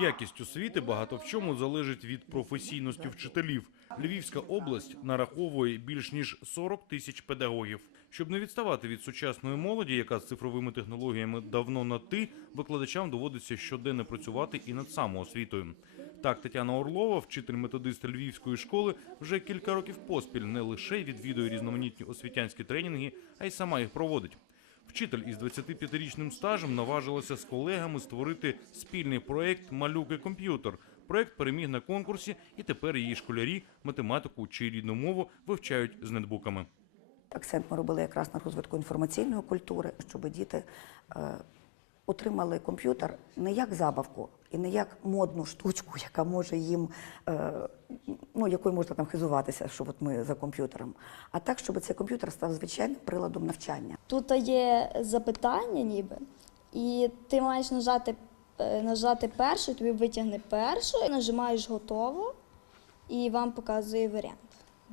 Якість освіти багато в чому залежить від професійності вчителів. Львівська область нараховує більш ніж 40 тисяч педагогів. Щоб не відставати від сучасної молоді, яка з цифровими технологіями давно на ти, викладачам доводиться щоденно працювати і над самоосвітою. Так, Тетяна Орлова, вчитель-методист Львівської школи, вже кілька років поспіль не лише відвідує різноманітні освітянські тренінги, а й сама їх проводить. Вчитель із 25-річним стажем наважилася з колегами створити спільний проект Малюк і комп'ютер. Проект переміг на конкурсі, і тепер її школярі математику чи рідну мову вивчають з нетбуками. Акцент ми робили якраз на розвитку інформаційної культури, щоб діти е, отримали комп'ютер не як забавку і не як модну штучку, яка може їм, е, ну якою можна там хизуватися, що от ми за комп'ютером, а так, щоб цей комп'ютер став звичайним приладом навчання. Тут є запитання, ніби, і ти маєш нажати, е, нажати перше, тобі витягне перше, нажимаєш готово, і вам показує варіант.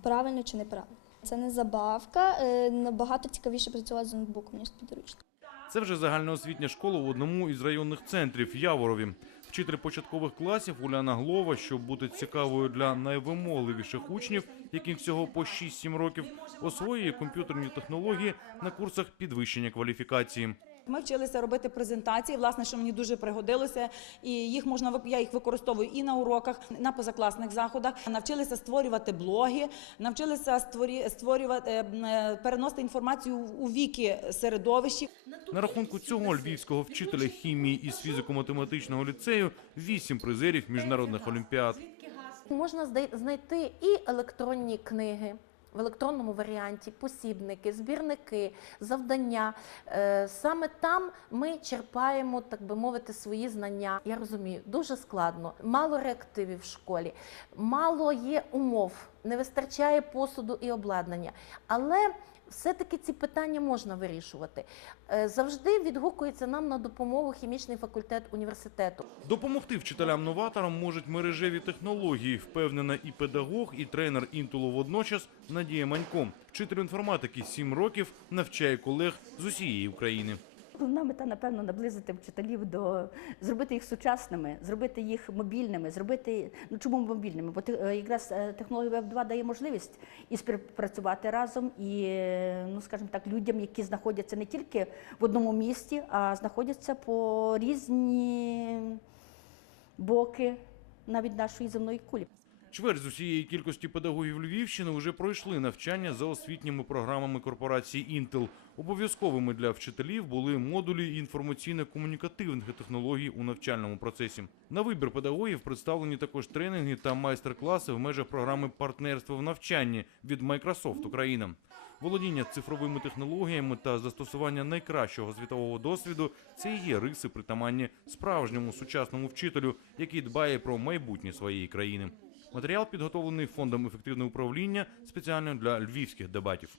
Правильно чи неправильно. Це не забавка, е, набагато цікавіше працювати з ноутбуком, ніж з підручником. Це вже загальноосвітня школа в одному із районних центрів Яворові. Вчитель початкових класів Уляна Глова, щоб бути цікавою для найвимогливіших учнів, яким всього по 6-7 років, освоює комп'ютерні технології на курсах підвищення кваліфікації. Ми вчилися робити презентації, власне, що мені дуже пригодилося, і їх можна я їх використовую і на уроках, на позакласних заходах. Навчилися створювати блоги, навчилися створі, створювати е, е, переносити інформацію у віки середовищі. На рахунку цього львівського вчителя хімії із фізико-математичного ліцею вісім призерів міжнародних олімпіад. Можна знайти і електронні книги. В електронному варіанті посібники, збірники, завдання. Е, Саме там ми черпаємо, так би мовити, свої знання. Я розумію, дуже складно. Мало реактивів в школі, мало є умов, не вистачає посуду і обладнання. Але все-таки ці питання можна вирішувати. Е, Завжди відгукується нам на допомогу хімічний факультет університету. Допомогти вчителям-новаторам можуть мережеві технології, впевнена і педагог, і тренер інтулу водночас Надія Манько. Вчитель інформатики 7 років навчає колег з усієї України. Головна мета, напевно, наблизити вчителів до зробити їх сучасними, зробити їх мобільними, зробити ну чому мобільними? Бо е, якраз е, технологія Web 2 дає можливість і співпрацювати разом, і ну скажімо так, людям, які знаходяться не тільки в одному місті, а знаходяться по різні боки навіть нашої земної кулі. Чверть з усієї кількості педагогів Львівщини вже пройшли навчання за освітніми програмами корпорації Інтел. Обов'язковими для вчителів були модулі інформаційно-комунікативних технологій у навчальному процесі. На вибір педагогів представлені також тренінги та майстер-класи в межах програми партнерство в навчанні від Microsoft Україна. Володіння цифровими технологіями та застосування найкращого світового досвіду це є риси притаманні справжньому сучасному вчителю, який дбає про майбутнє своєї країни. Матеріал підготовлений фондом ефективного управління спеціально для львівських дебатів.